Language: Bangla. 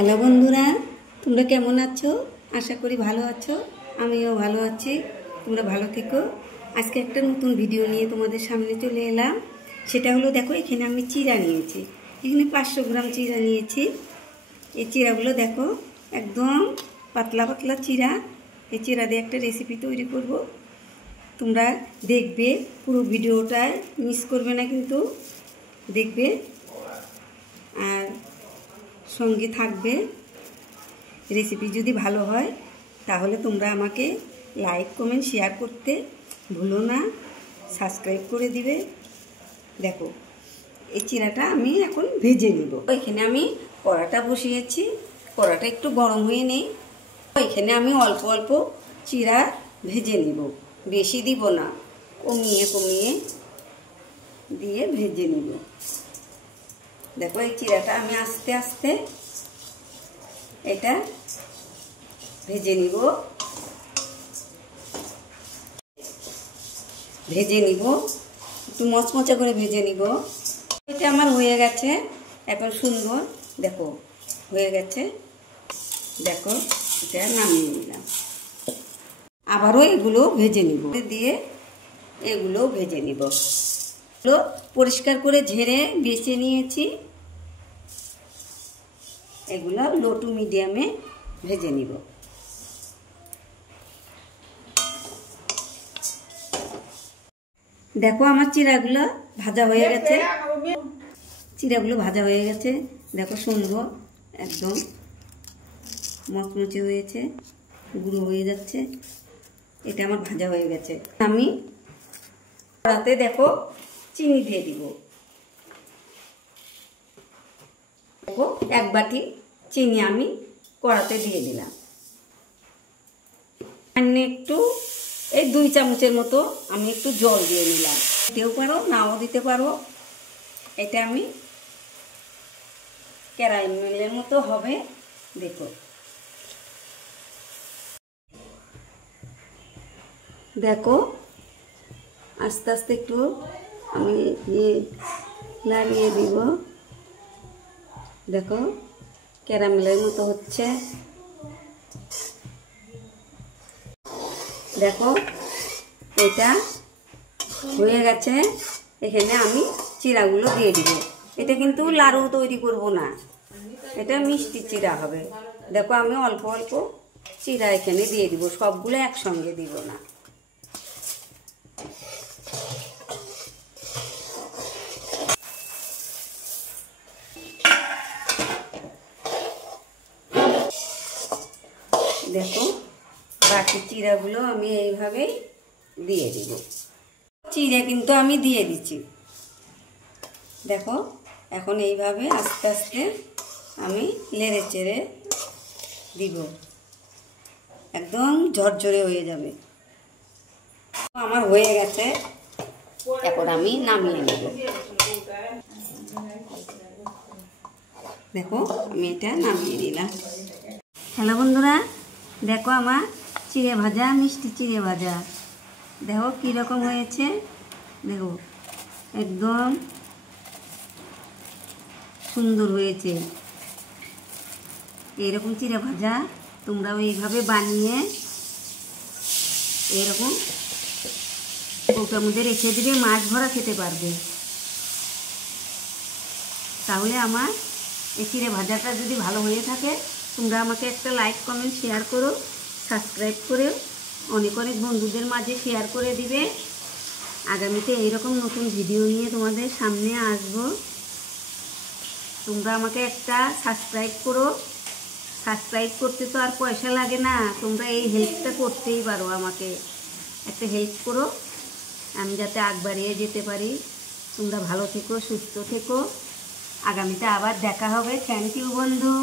হ্যালো বন্ধুরা, তোমরা কেমন আছো? আশা করি ভালো আছো। আমিও ভালো আছি। তোমরা ভালো থেকো। আজকে একটা নতুন ভিডিও নিয়ে তোমাদের সামনে চলে এলাম। সেটা হলো, দেখো এখানে আমি চিড়া নিয়েছি। এখানে 500 গ্রাম চিড়া নিয়েছি। এই চিড়াগুলো দেখো একদম পাতলা পাতলা চিড়া। এই চিড়া দিয়ে একটা রেসিপি তৈরি করব। তোমরা দেখবে, পুরো ভিডিওটায় মিস করবে না, কিন্তু দেখবে আর সঙ্গে থাকবে। রেসিপি যদি ভালো হয় তাহলে তোমরা আমাকে লাইক কমেন্ট শেয়ার করতে ভুলো না, সাবস্ক্রাইব করে দিবে। দেখো এই চিড়াটা আমি এখন ভেজে নিব। এখানে আমি কড়াটা বসিয়েছি। কড়াটা একটু গরম হয়ে নেই। এখানে আমি অল্প অল্প চিড়া ভেজে নিব, বেশি দিব না, কমিয়ে কমিয়ে দিয়ে ভেজে নিব। দেখো এই চিড়াটা আমি আস্তে আস্তে এটা ভেজে নিব। একটু মচমচা করে ভেজে নিব। এটা আমার হয়ে গেছে এখন সুন্দর। দেখো হয়ে গেছে। দেখো এটা নামিয়ে নিলাম। আবারও এগুলো ভেজে নিব, দিয়ে এগুলো ভেজে নিব। পরিষ্কার করে ঝেড়ে বেছে নিয়েছি। এগুলো লো টু মিডিয়ামে ভেজে নিব। দেখো আমার চিড়াগুলো ভাজা হয়ে গেছে। দেখো সুন্দর একদম মচমচে হয়েছে, গুঁড়ো হয়ে যাচ্ছে। এটা আমার ভাজা হয়ে গেছে। আমি কড়াতে দেখো চিনি দিয়ে দিব। দেখো 1 বাটি চিনি আমি কড়াতে দিয়ে দিলাম। একটু এই 2 চামচের মতো আমি একটু জল দিয়ে নিলাম। দিতেও পারো, নাও দিতে পারো। এটা আমি ক্যারামেলের মতো হবে। দেখো দেখো আস্তে আস্তে একটু আমি লাগিয়ে দিব। দেখো ক্যারামেলের মতো হচ্ছে। দেখো এটা হয়ে গেছে। এখানে আমি চিড়াগুলো দিয়ে দিব। এটা কিন্তু লাড়ু তৈরি করব না, এটা মিষ্টি চিড়া হবে। দেখো আমি অল্প অল্প চিড়া এখানে দিয়ে দিব, সবগুলো একসঙ্গে দিব না। দেখো বাকি চিড়াগুলো আমি এইভাবেই দিয়ে দিব। চিড়া কিন্তু আমি দিয়ে দিচ্ছি। দেখো এখন এইভাবে আস্তে আস্তে আমি নেড়ে চেড়ে দিব। একদম ঝরঝরে হয়ে যাবে। আমার হয়ে গেছে, এখন আমি নামিয়ে নেব। দেখো আমি এটা নামিয়ে নিলাম। হ্যালো বন্ধুরা, দেখো আমার চিড়ে ভাজা, মিষ্টি চিড়ে ভাজা দেখো কীরকম হয়েছে। দেখো একদম সুন্দর হয়েছে। এইরকম চিড়ে ভাজা তোমরাও এইভাবে বানিয়ে এরকম কৌটার মধ্যে রেখে দিবে, মাছ ভরা খেতে পারবে। তাহলে আমার এই চিড়ে ভাজাটা যদি ভালো হয়ে থাকে, তোমরা আমাকে একটা লাইক কমেন্ট শেয়ার করো, সাবস্ক্রাইব করে অনেক অনেক বন্ধুদের মাঝে শেয়ার করে দিবে। আগামীতে এইরকম নতুন ভিডিও নিয়ে তোমাদের সামনে আসব। তোমরা আমাকে একটা সাবস্ক্রাইব করো। সাবস্ক্রাইব করতে তো আর পয়সা লাগে না, তোমরা এই হেল্পটা করতেই পারো। আমাকে একটা হেল্প করো, আমি যাতে আগ বাড়িয়ে যেতে পারি। তোমরা ভালো থেকো, সুস্থ থেকো। আগামীতে আবার দেখা হবে। থ্যাংক ইউ বন্ধু।